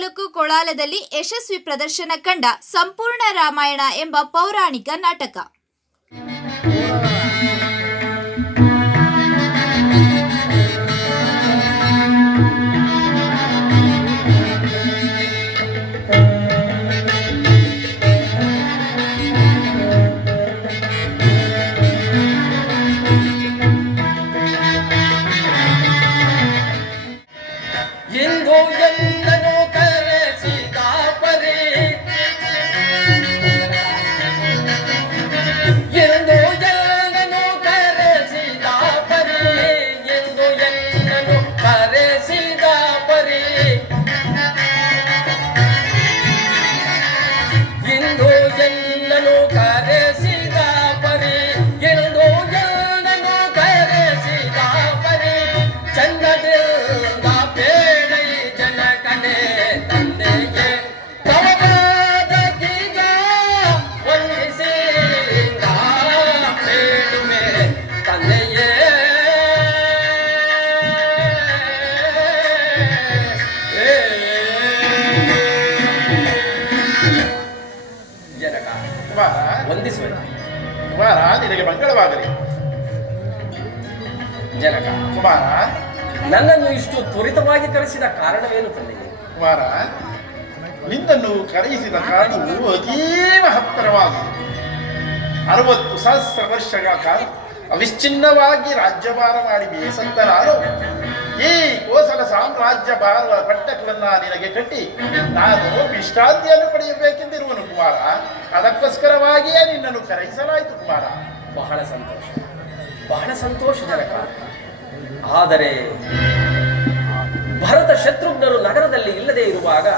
ತಾಲೂಕು ಕೊಳಾಲದಲ್ಲಿ ಯಶಸ್ವಿ ಪ್ರದರ್ಶನ ಕಂಡ ಸಂಪೂರ್ಣ ರಾಮಾಯಣ ಎಂಬ ಪೌರಾಣಿಕ ನಾಟಕ. ಕುಮಾರ, ನಿನಗೆ ಮಂಗಳವಾಗಲಿ. ಜನಕ ಕುಮಾರ, ನನ್ನನ್ನು ಇಷ್ಟು ತ್ವರಿತವಾಗಿ ಕರೆಸಿದ ಕಾರಣವೇನು ತಂದೆ? ಕುಮಾರ, ನಿನ್ನನ್ನು ಕರೆಯಿಸಿದ ಕಾರಣವು ಅತೀವ ಹತ್ತರವಾದ 60 ಸಹಸ್ರ ವರ್ಷಗಳ ಕಾಲ ಅವಿಚ್ಛಿನ್ನವಾಗಿ ರಾಜ್ಯಭಾರ ಮಾಡಿ ಬೇಸತ್ತ ನಾನು ಈ ಕೋಸಲ ಸಾಮ್ರಾಜ್ಯ ಭಾರ ಪಟ್ಟಕವನ್ನ ನಿನಗೆ ಕಟ್ಟಿ ನಾನು ವಿಶ್ರಾಂತಿಯನ್ನು ಪಡೆಯಬೇಕೆಂದಿರುವನು ಕುಮಾರ. ಅದಕ್ಕೋಸ್ಕರವಾಗಿಯೇ ನಿನ್ನನ್ನು ಕರೆಯಿಸಲಾಯಿತು ಕುಮಾರ. ಬಹಳ ಸಂತೋಷ, ಬಹಳ ಸಂತೋಷ ಜನಕ. ಆದರೆ ಭರತ ಶತ್ರುಘ್ನರು ನಗರದಲ್ಲಿ ಇಲ್ಲದೆ ಇರುವಾಗ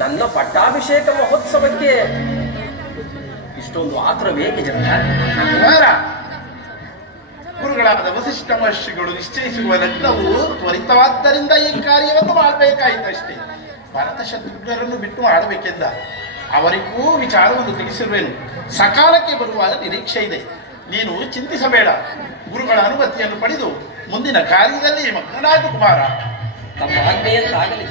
ನನ್ನ ಪಟ್ಟಾಭಿಷೇಕ ಮಹೋತ್ಸವಕ್ಕೆ ಇಷ್ಟೊಂದು ಆತುರವೇಕೆ ಜನಕ? ಕುಮಾರ, ಗುರುಗಳಾದ ವಸಿಷ್ಠ ಮಹರ್ಷಿಗಳು ನಿಶ್ಚಯಿಸುವ ಲಗ್ನವು ತ್ವರಿತವಾದ್ದರಿಂದ ಈ ಕಾರ್ಯವನ್ನು ಮಾಡಬೇಕಾಯಿತಷ್ಟೇ. ಭರತ ಶತ್ರುಘ್ನರನ್ನು ಬಿಟ್ಟು ಮಾಡಬೇಕೆಂದ ಅವರಿಗೂ ವಿಚಾರವನ್ನು ತಿಳಿಸಿರುವೆನು. ಸಕಾಲಕ್ಕೆ ಬರುವಾಗ ನಿರೀಕ್ಷೆ ಇದೆ. ನೀನು ಚಿಂತಿಸಬೇಡ. ಗುರುಗಳ ಅನುಮತಿಯನ್ನು ಪಡೆದು ಮುಂದಿನ ಕಾರ್ಯದಲ್ಲಿ ಮಗ್ನನಾಗು ಕುಮಾರ. ತಮ್ಮ ಆಜ್ಞೆಯಂತಾಗಲಿ.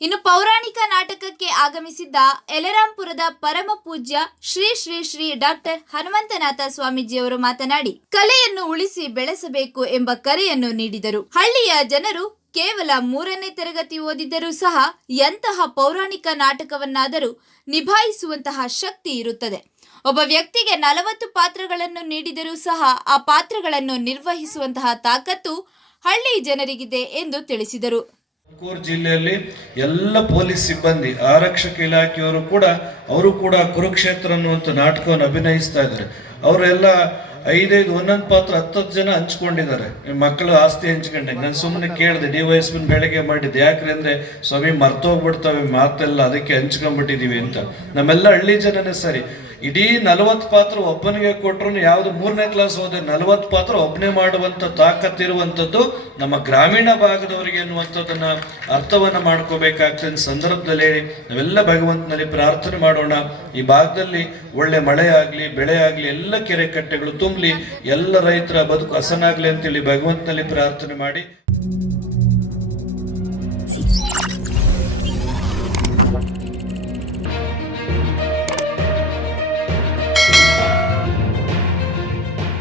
ಇನ್ನು ಪೌರಾಣಿಕ ನಾಟಕಕ್ಕೆ ಆಗಮಿಸಿದ್ದ ಯಲರಾಂಪುರದ ಪರಮ ಪೂಜ್ಯ ಶ್ರೀ ಶ್ರೀ ಶ್ರೀ ಡಾಕ್ಟರ್ ಹನುಮಂತನಾಥ ಸ್ವಾಮೀಜಿಯವರು ಮಾತನಾಡಿ ಕಲೆಯನ್ನು ಉಳಿಸಿ ಬೆಳೆಸಬೇಕು ಎಂಬ ಕರೆಯನ್ನು ನೀಡಿದರು. ಹಳ್ಳಿಯ ಜನರು ಕೇವಲ 3ನೇ ತರಗತಿ ಓದಿದ್ದರೂ ಸಹ ಎಂತಹ ಪೌರಾಣಿಕ ನಾಟಕವನ್ನಾದರೂ ನಿಭಾಯಿಸುವಂತಹ ಶಕ್ತಿ ಇರುತ್ತದೆ. ಒಬ್ಬ ವ್ಯಕ್ತಿಗೆ 40 ಪಾತ್ರಗಳನ್ನು ನೀಡಿದರೂ ಸಹ ಆ ಪಾತ್ರಗಳನ್ನು ನಿರ್ವಹಿಸುವಂತಹ ತಾಕತ್ತು ಹಳ್ಳಿ ಜನರಿಗಿದೆ ಎಂದು ತಿಳಿಸಿದರು. ತುಮಕೂರು ಜಿಲ್ಲೆಯಲ್ಲಿ ಎಲ್ಲ ಪೊಲೀಸ್ ಸಿಬ್ಬಂದಿ, ಆರಕ್ಷಕ ಇಲಾಖೆಯವರು ಕೂಡ ಕುರುಕ್ಷೇತ್ರ ಅನ್ನುವಂಥ ನಾಟಕವನ್ನು ಅಭಿನಯಿಸ್ತಾ ಇದ್ದಾರೆ. ಅವರೆಲ್ಲ 5 ಒಂದೊಂದು ಪಾತ್ರ 10 ಜನ ಹಂಚ್ಕೊಂಡಿದ್ದಾರೆ. ಮಕ್ಕಳು ಆಸ್ತಿ ಹಂಚ್ಕೊಂಡೆ. ನಾನು ಸುಮ್ಮನೆ ಕೇಳಿದೆ, DYSP ಬೆಳಗ್ಗೆ ಮಾಡಿದ್ದೆ. ಯಾಕ್ರೆ ಸ್ವಾಮಿ ಮರ್ತೋಗ್ಬಿಡ್ತವೆ ಮಾತೆಲ್ಲ, ಅದಕ್ಕೆ ಹಂಚ್ಕೊಂಡ್ಬಿಟ್ಟಿದೀವಿ ಅಂತ. ನಮ್ಮೆಲ್ಲ ಹಳ್ಳಿ ಜನನೇ ಸರಿ. ಇಡೀ 40 ಪಾತ್ರ ಒಬ್ಬನಿಗೆ ಕೊಟ್ಟರು ಯಾವ್ದು 3ನೇ ಕ್ಲಾಸ್ ಹೋದ್ರೆ 40 ಪಾತ್ರ ಒಬ್ಬನೇ ಮಾಡುವಂತ ತಾಕತ್ತಿರುವಂಥದ್ದು ನಮ್ಮ ಗ್ರಾಮೀಣ ಭಾಗದವರಿಗೆ ಅನ್ನುವಂಥದ್ದನ್ನ ಅರ್ಥವನ್ನ ಮಾಡ್ಕೋಬೇಕಾಗ್ತದೆ. ಸಂದರ್ಭದಲ್ಲಿ ನಾವೆಲ್ಲ ಭಗವಂತನಲ್ಲಿ ಪ್ರಾರ್ಥನೆ ಮಾಡೋಣ. ಈ ಭಾಗದಲ್ಲಿ ಒಳ್ಳೆ ಮಳೆ ಆಗ್ಲಿ, ಬೆಳೆ ಆಗ್ಲಿ, ಎಲ್ಲ ಕೆರೆ ಕಟ್ಟೆಗಳು ತುಂಬಲಿ, ಎಲ್ಲ ರೈತರ ಬದುಕು ಹಸನಾಗ್ಲಿ ಅಂತೇಳಿ ಭಗವಂತನಲ್ಲಿ ಪ್ರಾರ್ಥನೆ ಮಾಡಿ